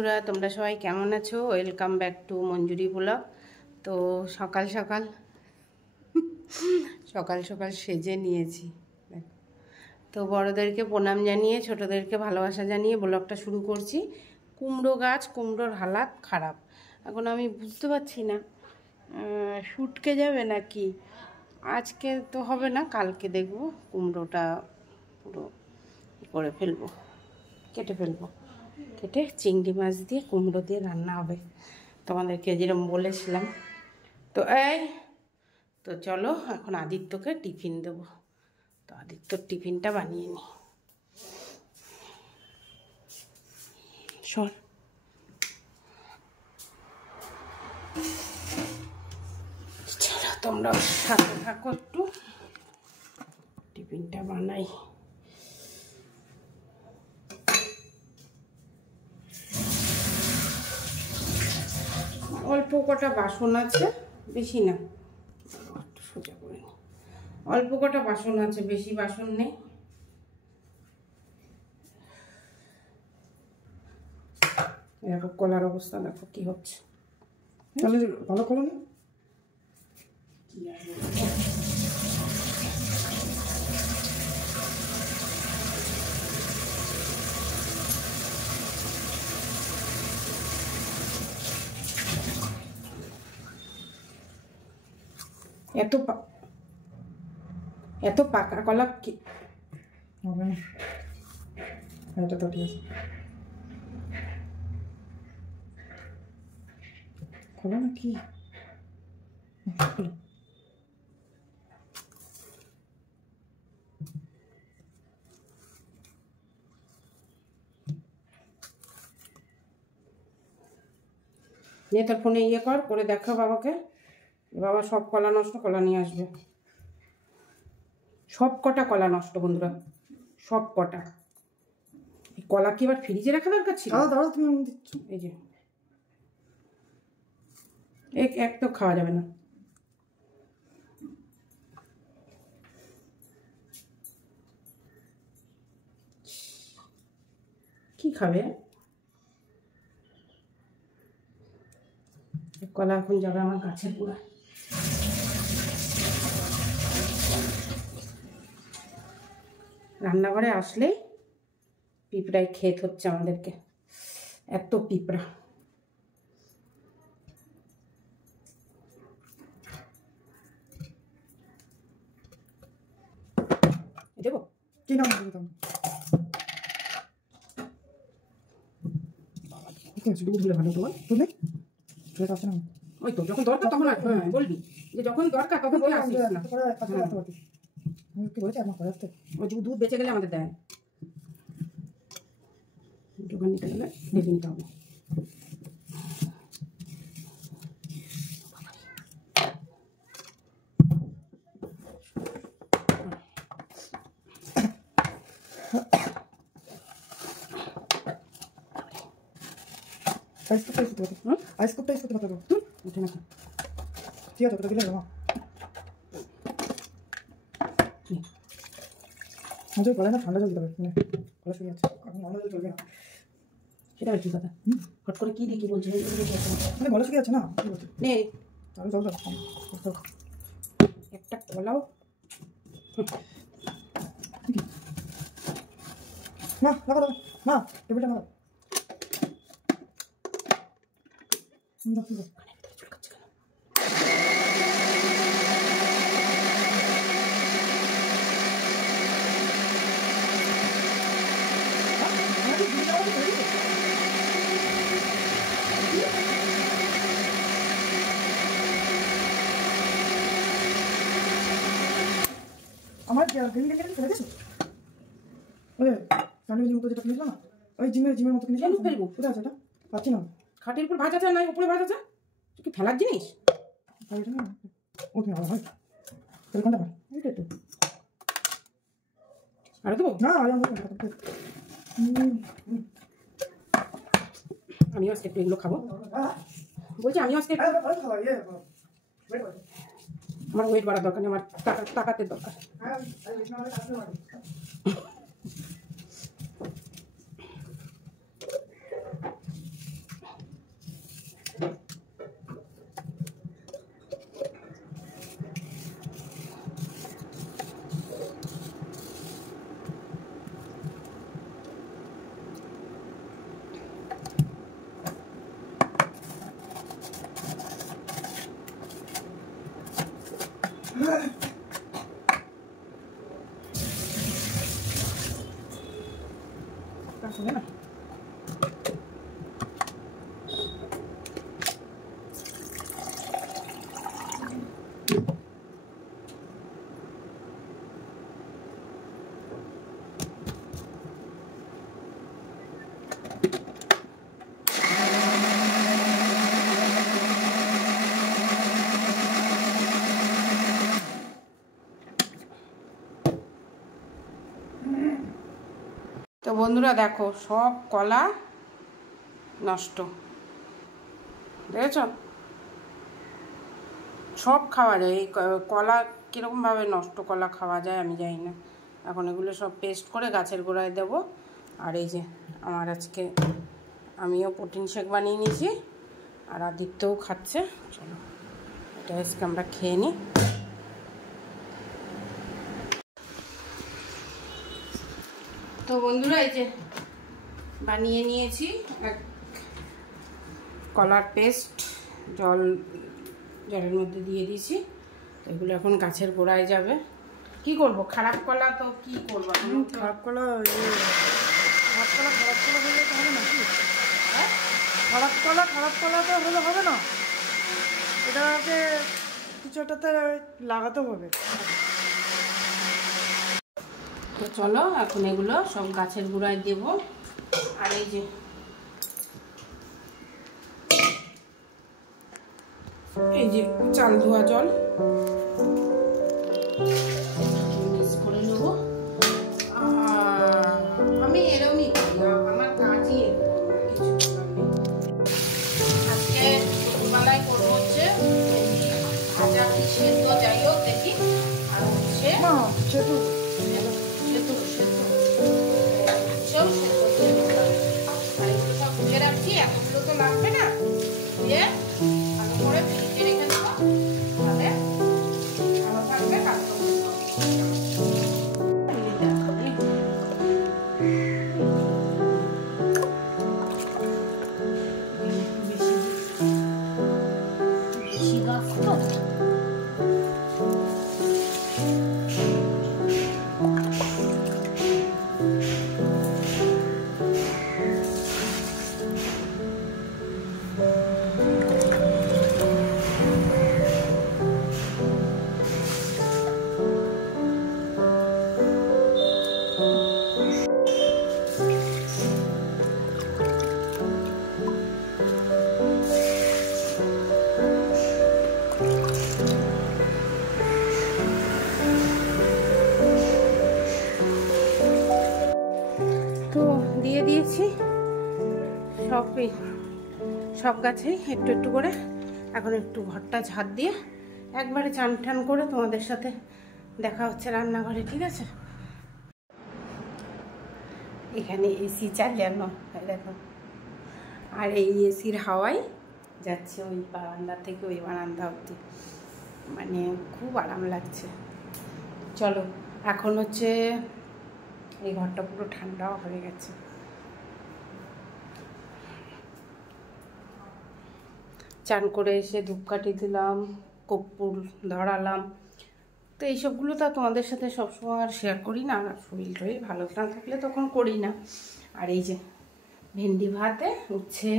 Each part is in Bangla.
বন্ধুরা, তোমরা সবাই কেমন আছো? Welcome back to Manjuri blog. তো সকাল সকাল সেজে নিয়েছি। তো বড়োদেরকে প্রণাম জানিয়ে ছোটোদেরকে ভালোবাসা জানিয়ে ব্লগটা শুরু করছি। কুমড়ো গাছ, কুমড়োর হালাত খারাপ। এখন আমি বুঝতে পারছি না শুটকে যাবে নাকি। আজকে তো হবে না, কালকে দেখবো কুমড়োটা পুরো করে ফেলবো, কেটে ফেলবো। কেটে চিংড়ি মাছ দিয়ে কুমড়ো দিয়ে রান্না হবে, তোমাদেরকে যেরকম বলেছিলাম। তো চলো এখন আদিত্যকে টিফিন দেবো। তো আদিত্যর টিফিনটা বানিয়ে নিই। সর, চলো তোমরা সাথে থাকো, একটু টিফিনটা বানাই। অল্প কটা বাসন আছে, বেশি না, একটু সোজা করে নি। অল্প কটা বাসন আছে, বেশি বাসন নেই। দেখো কলার অবস্থা, দেখো কি হচ্ছে। তাহলে ভালো করো না। এত পাকা কলা কি হবে না, এটা তো ঠিক আছে। খোলো না কি নিয়ে তোর ফোনে ইয়ে করে দেখো বাবাকে। বাবা সব কলা নষ্ট, কলা নিয়ে আসবে। সব কটা কলা নষ্ট বন্ধুরা, সব কটা। এই কলা কি এবার ফ্রিজে রাখা দরকার ছিল? দাঁড়াও তুমি দিচ্ছ। এই যে এক তো খাওয়া যাবে না। কি খাবে? কলা এখন যাবে আমার গাছের গোড়ায়। রান্নাঘরে আসলেই পিঁপড়ায় ক্ষেত হচ্ছে আমাদেরকে, এত পিঁপড়া। দেবো কি নাম দিতাম শুধু বলে ভালো তোমার তুমি সেটা আছে না। ওই তো যখন দরকার তখন বলবি, যে যখন দরকার তখন বলে আসিস না। কি বলেছে আমার ঘরে আসতে? ওই দুধ বেঁচে গেলে আমাদের দেয়, দোকান নিতে গেলে দেখে নিতে হবে। আইসকুপটা করতে পারবো উঠে না, ঠিক আছে, ওটা দিলে মা আমাদের গলায় না ঠান্ডা জল দিতে হবে, মানে গলা শুকিয়ে যাচ্ছে, এখন নর্মাল জল চলবে না। সেটা কি কথা? হট করে কি দেখি বলছি, মানে গলা শুকিয়ে যাচ্ছে না, কি বলছে নে তাহলে জল দাও একটা কলাও। না লাগো দাও না, টেবিলটা না আমার গ্রিন ক্যান্ডি ফেলে দিয়েছো? ওই স্যান্ডউইচের মতো যেটা কিনেছিলাম না, ওই জিমের মতো কিনেছিলাম। ফেলবো কোথায় আছে এটা? পাচ্ছি না। খাটের উপর ভাজা চায়, নাই উপরে ভাজা চায়, তুই কি ফেলার জিনিস? ওইটা না, ওকে ভালো হয় তাহলে কোনটা পাই? ওইটা তো আরে দেবো না আমিও আজকে একটু এগুলো খাবো বলছি। আমিও আজকে আমার ওয়েট বাড়ার দরকার নেই, আমার টাকাতে দরকার। শুনে না। তো বন্ধুরা দেখো সব কলা নষ্ট, দেখেছ? সব খাওয়া যায়, এই কলা কীরকমভাবে নষ্ট কলা খাওয়া যায় আমি জানি না। এখন এগুলো সব পেস্ট করে গাছের গোড়ায় দেবো। আর এই যে আমার আজকে আমিও প্রোটিন শেক বানিয়ে নিয়েছি, আর আদিত্যও খাচ্ছে। চলো এটা আজকে আমরা খেয়ে নিই। তো বন্ধুরা এই যে বানিয়ে নিয়েছি এক কলার পেস্ট, জলের মধ্যে দিয়ে দিয়েছি। এগুলো এখন গাছের গোড়ায় যাবে। কি করব, খারাপ কলা তো কি করবো, খারাপ কলা হয়ে যেতে হবে না কি? খারাপ কলা তো হলে হবে না, এটাকে কিছু একটাতে লাগাতে হবে। তো চলো এখন এগুলো সব গাছের গোড়ায় দেব। আর এই যে চাল ধোয়া জল মিক্স করে নেব। আমি এরকমই করি, আমার কাজই কিছু আজকে দুপুরবেলায় করবো হচ্ছে ভাজা কি সেদ্ধ, যাই হোক দেখি। আর হচ্ছে সেতু সব ধুয়ে রাখছি, এতগুলো তো লাগবে না, দিয়ে ভালো করে ফ্রিজে রেখে দেবো, তাহলে ভালো থাকবে। বেশি গাছ তো দিয়ে দিয়েছি সব গাছেই একটু একটু করে। এখন একটু ঘরটা ঝাড় দিয়ে একবারে চান টান করে তোমাদের সাথে দেখা হচ্ছে রান্নাঘরে, ঠিক আছে? এখানে এসি চালানো দেখো, আর এই এসির হাওয়াই যাচ্ছে ওই বারান্দা থেকে ওই বারান্দা অবধি, মানে খুব আরাম লাগছে। চলো এখন হচ্ছে এই ঘরটা পুরো ঠান্ডাও হয়ে গেছে। চান করে এসে ধূপকাঠি দিলাম, কর্পূর ধরালাম। তো এইসবগুলো তো তোমাদের সাথে সবসময় আর শেয়ার করি না, আর শরীর টরীর ভালো না থাকলে তখন করি না। আর এই যে ভেন্ডি ভাতে উচ্ছে,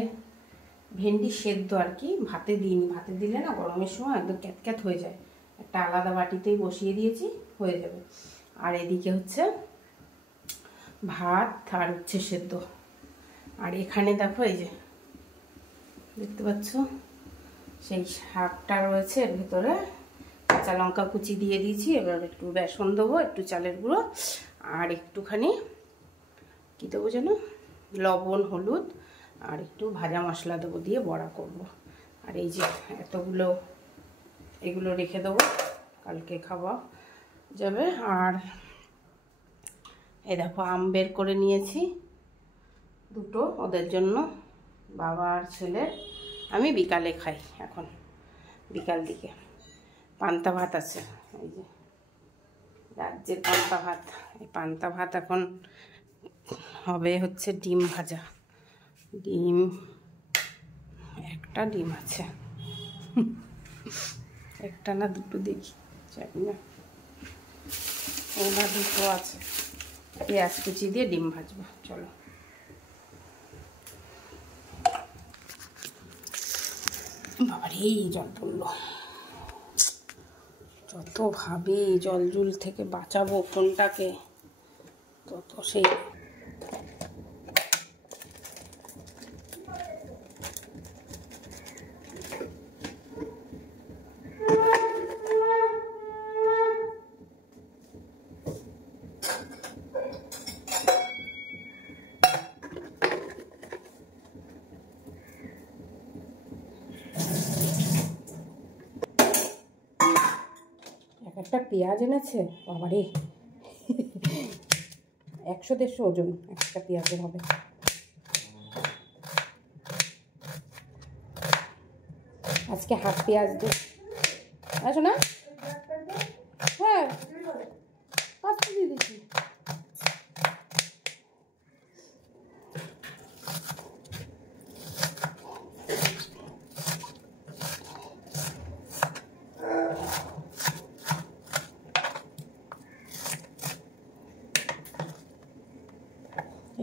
ভেন্ডি সেদ্ধ আর কি, ভাতে দিইনি, ভাতে দিলে না গরমের সময় একদম ক্যাতক্যাত হয়ে যায়। একটা আলাদা বাটিতেই বসিয়ে দিয়েছি, হয়ে যাবে। আর এদিকে হচ্ছে ভাত আর উচ্ছে সেদ্ধ। আর এখানে দেখো এই যে দেখতে পাচ্ছ সেই শাকটা রয়েছে এর ভেতরে, কাঁচা লঙ্কা কুচি দিয়ে দিয়েছি। এবার একটু বেসন দেবো, একটু চালের গুঁড়ো, আর একটুখানি কী দেবো যেন, লবণ, হলুদ, আর একটু ভাজা মশলা দেবো, দিয়ে বড়া করব। আর এই যে এতগুলো এগুলো রেখে দেবো, কালকে খাওয়া যাবে। আর এই দেখো আম বের করে নিয়েছি দুটো ওদের জন্য, বাবা আর ছেলে। আমি বিকালে খাই, এখন বিকাল দিকে। পান্তা ভাত আছে, এই যে রাজ্যের পান্তা ভাত। এই পান্তা ভাত এখন হবে হচ্ছে ডিম ভাজা, ডিম একটা ডিম আছে, একটা না দুটো দেখি, জানি না, ওনা দুটো আছে। পেঁয়াজ কুচি দিয়ে ডিম ভাজবো। চলো বাবারে জল পড়লো। যত ভাবে জল জুল থেকে বাঁচাবো ফোনটাকে তত সেই একটা পেঁয়াজ এনেছে বাবারে 100-150 ওজন একটা পেঁয়াজের হবে। আজকে হাফ পেঁয়াজ দিয়ে আসো না। হ্যাঁ কাজটা দিয়ে দিচ্ছি।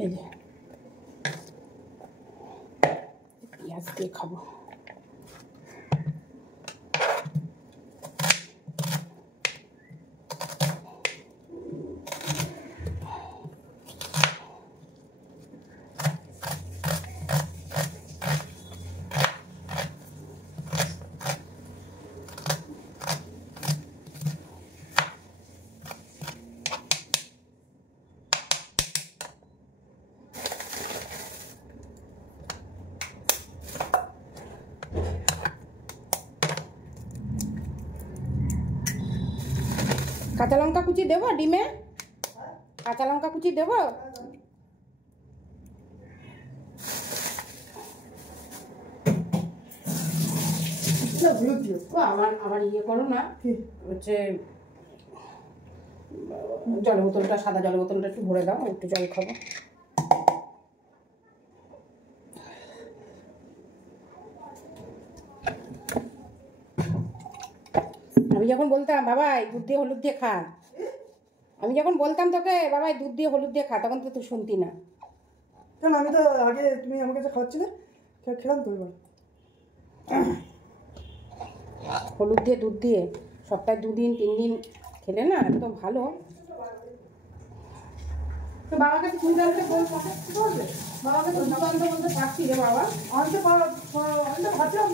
এই যে পেঁয়াজ দিয়ে খাবো। কাঁচা লঙ্কা কুচি দেবো ডিমে? কাঁচা লঙ্কা কুচি দেবো? আবার ইয়ে করো না, হচ্ছে জলের বোতলটা, সাদা জলের বোতলটা একটু ভরে দাও, একটু জল খাবো। আমি যখন বলতাম বাবাই দুধ দিয়ে হলুদ দিয়ে খা, আমি যখন বলতাম তোকে বাবাই দুধ দিয়ে হলুদ দিয়ে খা, তখন তো তুই শুনতি না। কেন আমি তো আগে তুমি আমাকে যে খাওয়াচ্ছিলে খেলাম তো। এবার হলুদ দিয়ে দুধ দিয়ে সপ্তাহে 2 দিন 3 দিন খেলে না একদম ভালো। তো বাবাকে তুমি জানতে বলবো, বাবাকে তো বলতে বলতে পারছি রে বাবা। আমি তো ভাবছিলাম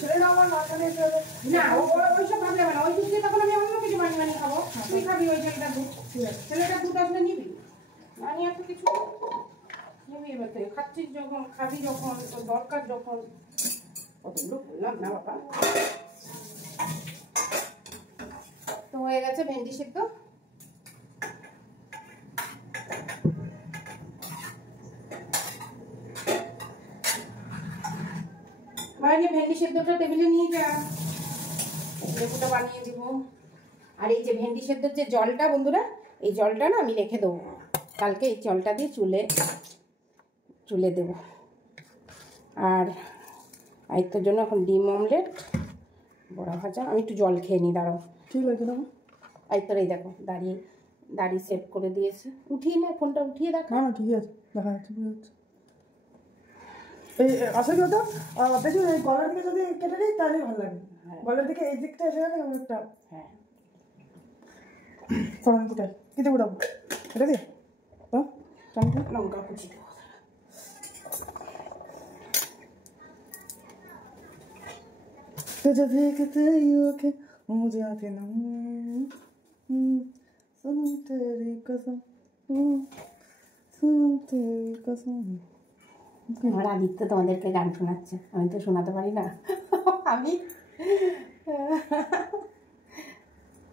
ছেলেটা আমার মাঝখানে না ওইসব ভাবলে না, ওই দুধ দিয়ে তখন আমি অন্য কিছু বানিয়ে খাবো। তুই খাবি ওই ছেলেটার দুধ, ছেলেটার দুধ আসলে নিবি না, নিয়ে এত কিছু নিবি। এবার তুই খাচ্ছিস যখন, খাবি যখন, তোর দরকার যখন, কতগুলো বললাম না বাবা। তো হয়ে গেছে ভেন্ডি সিদ্ধ। ভেন্ডি সেদ্ধটা টেবিলে নিয়ে যা, লেবুটা বানিয়ে দিব। আর এই যে ভেন্ডি সেদ্ধর যে জলটা বন্ধুরা, এই জলটা না আমি রেখে দেবো, কালকে এই জলটা দিয়ে চুলে দেব। আর আইতের জন্য এখন ডিম অমলেট, বড়া ভাজা। আমি একটু জল খেয়ে নিই, দাঁড়াও। ঠিক আছে না আইতর এই দেখো দাড়ি সেট করে দিয়েছে। উঠিয়ে নে, ফোনটা উঠিয়ে দেখা। না ঠিক আছে, দেখা যাচ্ছে বুঝে যাচ্ছে। এই আসলে কি হতো দেখি এই গলার দিকে যদি কেটে দিই তাহলে ভালো লাগে। গলার দিকে এই দিকটা এসে গেলে একটা হ্যাঁ ফোড়ন কোথায় কিতে উঠাবো এটা দিয়ে লঙ্কা কুচি দেবো। तुझे देखते ही आंखें हो जाती नम सुन तेरी कसम सुन तेरी कसम। আমার আদিত্য তোমাদেরকে গান শোনাচ্ছে, আমি তো শোনাতে পারি না।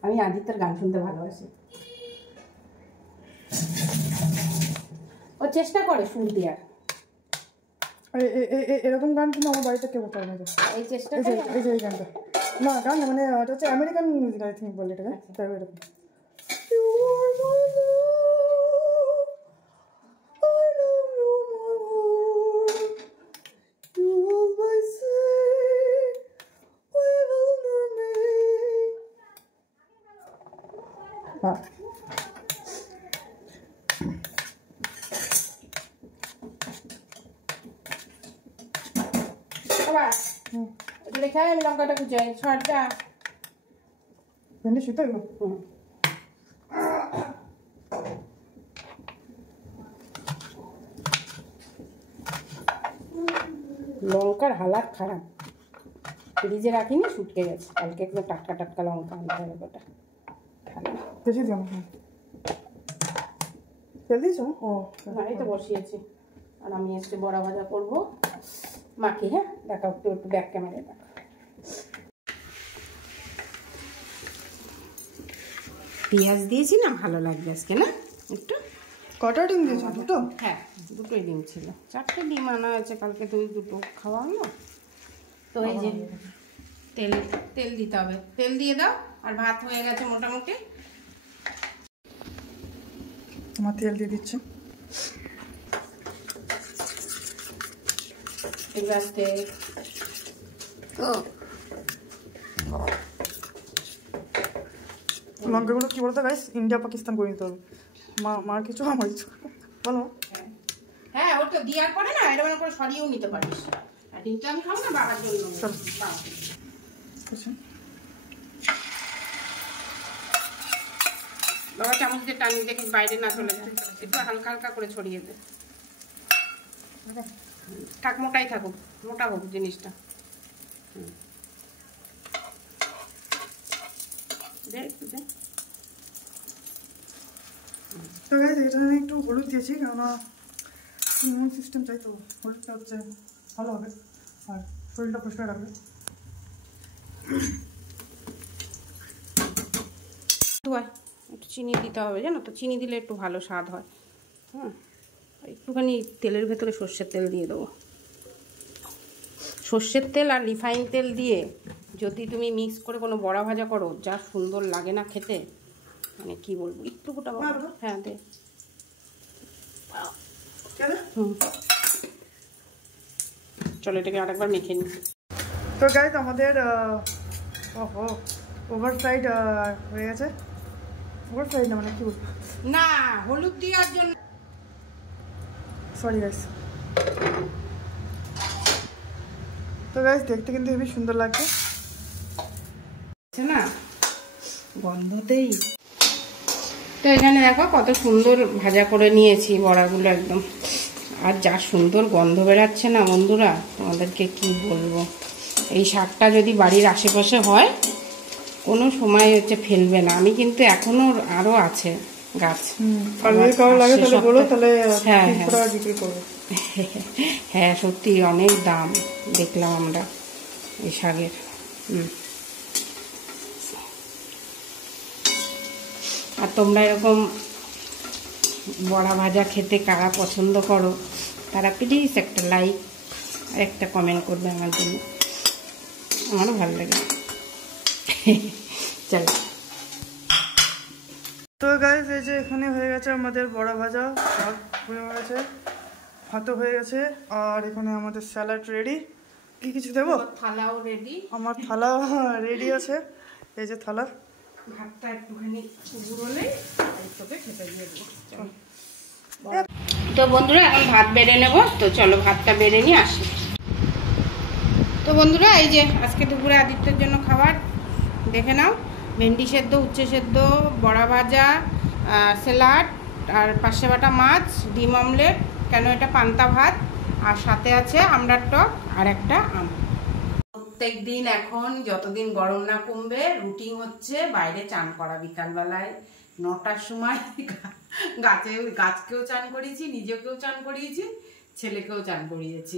আমি আদিত্যর গান শুনতে ভালোবাসি। ও চেষ্টা করে সুর দেওয়ার। এরকম গান কিন্তু আমার বাড়িতে কেউ করতে পারে না। এই চেষ্টা এই যে এই গানটা না গান মানে এটা হচ্ছে আমেরিকান মিউজিক আই থিঙ্ক বলে এটাকে। তাই এরকম হ্যাঁ রেখে আমি লঙ্কাটা কুচাই ছড়টা ভেন্ডি শুতে লঙ্কার হালাত খারাপ, ফ্রিজে রাখিনি, শুটকে গেছে। কালকে একটু টাটকা টাটকা লঙ্কা আনতে হবে ওটা। বেশি দিও না, তেল দিয়েছ? ও না, এই তো বসিয়েছি। আর আমি এসে বড়া ভাজা করবো মাকে। হ্যাঁ দেখাও, একটু একটু ব্যাক ক্যামেরায় দেখো। পেঁয়াজ দিয়েছি না, ভালো লাগবে আজকে না একটু। কটা ডিম দিয়েছো? দুটো? হ্যাঁ, দুটোই ডিম ছিল। 4টে ডিম আনা হয়েছে কালকে, তুমি দুটো খাওয়ানো। তো এই যে তেল তেল দিতে হবে, তেল দিয়ে দাও। আর ভাত হয়ে গেছে মোটামুটি। তোমার তেল দিয়ে দিচ্ছে। লঙ্কাগুলো কি বলতো গাইস, ইন্ডিয়া পাকিস্তান করে নিতে হবে। মার কিছু আমার কিছু বলো। হ্যাঁ, ওটা দেওয়ার পরে না এরকম করে সরিয়েও নিতে পারিস। আর ডিমটা আমি খাবো না, বাবার জন্য। বাবা চামচ দিয়ে টানি দেখে বাইরে না চলে যায়, একটু হালকা হালকা করে ছড়িয়ে দে। থাক, মোটাই থাকুক, মোটা হোক জিনিসটা। দে একটু দে। তো গাইস এটা আমি একটু হলুদ দিয়েছি, কেননা ইমিউন সিস্টেম চাই, তো হলুদটা হচ্ছে ভালো হবে আর শরীরটা পরিষ্কার রাখবে। একটু চিনি দিতে হবে, জানো তো, চিনি দিলে একটু ভালো স্বাদ হয়। হ্যাঁ, একটুখানি তেলের ভেতরে সর্ষের তেল দিয়ে দেবো। সর্ষের তেল আর রিফাইন তেল দিয়ে যদি তুমি মিক্স করে কোনো বড়া ভাজা করো, যা সুন্দর লাগে না খেতে, মানে কি বলবো। একটু গোটা, হ্যাঁ দে। চলো এটাকে আরেকবার মেখে নিই। তো গাইস আমাদের ওভার ফ্রাইড হয়ে গেছে। ওভার ফ্রাইড না, মানে কি বলবো, না হলুদ দেওয়ার জন্য, সরি গাইস। তো গাইস দেখতে কিন্তু খুবই সুন্দর লাগছে না গন্ধতেই। তো এখানে দেখো কত সুন্দর ভাজা করে নিয়েছি বড়াগুলো একদম। আর যা সুন্দর গন্ধ বেরাচ্ছে না বন্ধুরা, তোমাদেরকে কি বলবো। এই শাকটা যদি বাড়ির আশেপাশে হয় কোনো সময় হচ্ছে ফেলবে না। আমি কিন্তু এখনো আরো আছে গাছ। হ্যাঁ হ্যাঁ, সত্যি অনেক দাম দেখলাম আমরা এই শাকের। আর তোমরা এরকম বড়া ভাজা খেতে কারা পছন্দ করো, তারা প্লিজ একটা লাইক আর একটা কমেন্ট করবে আমার জন্য, আমারও ভালো লাগে। চলো। তো গাইস এই যে এখানে হয়ে গেছে আমাদের বড়া ভাজা, শাক হয়ে গেছে, ভাতও হয়ে গেছে, আর এখানে আমাদের স্যালাড রেডি। কি কিছু দেবো? থালাও রেডি। আমার থালা রেডি আছে, এই যে থালা। ভাতটা একটুখানি গুঁড়োলেই তোকে খেতে দিয়ে দেবো। তো বন্ধুরা এখন ভাত বেড়ে নেব। তো চলো ভাতটা বেড়ে নিয়ে আসি। তো বন্ধুরা এই যে আজকে দুপুরে আদিত্যের জন্য খাবার দেখে নাও। ভেন্ডি সেদ্ধ, উচ্ছে সেদ্ধ, বড়া ভাজা, স্যালাড, আর পাশে বাটা মাছ, ডিম অমলেট, কেন এটা পান্তা ভাত, আর সাথে আছে আমড়ার টক আর একটা আম। প্রত্যেক দিন এখন যতদিন গরম না কমবে রুটিন হচ্ছে বাইরে চান করা। বিকালবেলায় 9টার সময় গাছকেও চান করিয়েছি, নিজেকেও চান করিয়েছি, ছেলেকেও চান করিয়েছি।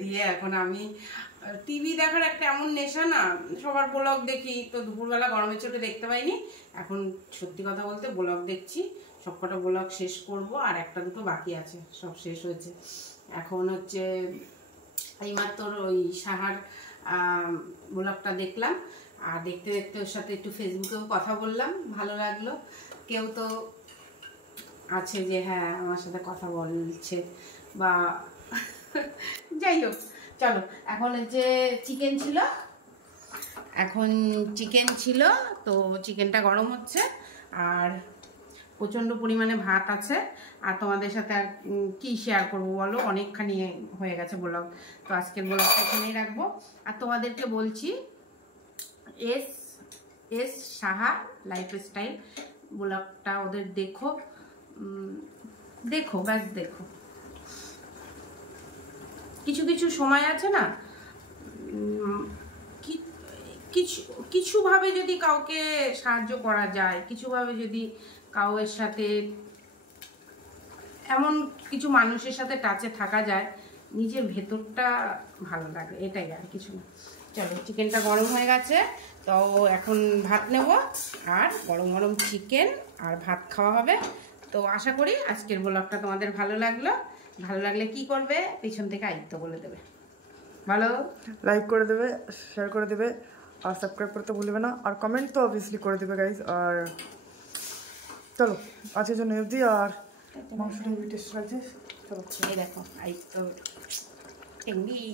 দিয়ে এখন আমি টিভি দেখার একটা এমন নেশা না, সবার ব্লগ দেখি, তো দুপুরবেলা গরমের চোটে দেখতে পাইনি। এখন সত্যি কথা বলতে ব্লগ দেখছি, সবকটা ব্লগ শেষ করব, আর একটা দুটো বাকি আছে, সব শেষ হয়েছে। এখন হচ্ছে এইমাত্র ওই সাহার ব্লগটা দেখলাম, আর দেখতে দেখতে ওর সাথে একটু ফেসবুকেও কথা বললাম, ভালো লাগলো। কেউ তো আছে যে হ্যাঁ আমার সাথে কথা বলছে বা যাই হোক। চলো এখন যে চিকেন ছিল, তো চিকেনটা গরম হচ্ছে, আর প্রচণ্ড পরিমাণে ভাত আছে। আর তোমাদের সাথে আর কি শেয়ার করবো বলো, অনেকখানি হয়ে গেছে ব্লগ। তো আজকের ব্লগটা এখানেই রাখবো। আর তোমাদেরকে বলছি, এস সাহা লাইফস্টাইল ব্লগটা ওদের দেখো, দেখো ব্যাস দেখো। কিছু কিছু সময় আছে না, কিছুভাবে যদি কাউকে সাহায্য করা যায়, কিছুভাবে যদি কাউয়ের সাথে, এমন কিছু মানুষের সাথে টাচে থাকা যায়, নিজের ভেতরটা ভালো লাগে, এটাই আর কিছু না। চলো, চিকেনটা গরম হয়ে গেছে, তো এখন ভাত নেব, আর গরম গরম চিকেন আর ভাত খাওয়া হবে। তো আশা করি আজকের ব্লগটা তোমাদের ভালো লাগলো। ভালো লাগলে কি করবে, পিছন থেকে আয়ত্ত বলে দেবে, ভালো লাইক করে দেবে, শেয়ার করে দেবে, আর সাবস্ক্রাইব করতে ভুলবে না, আর কমেন্ট তো অবভিয়াসলি করে দেবে গাইজ। আর চলো আজকের জন্য অবধি। আর মাংসটা হেভি টেস্ট লাগছে। চলো, এই দেখো আয়ত্ত টেঙ্গি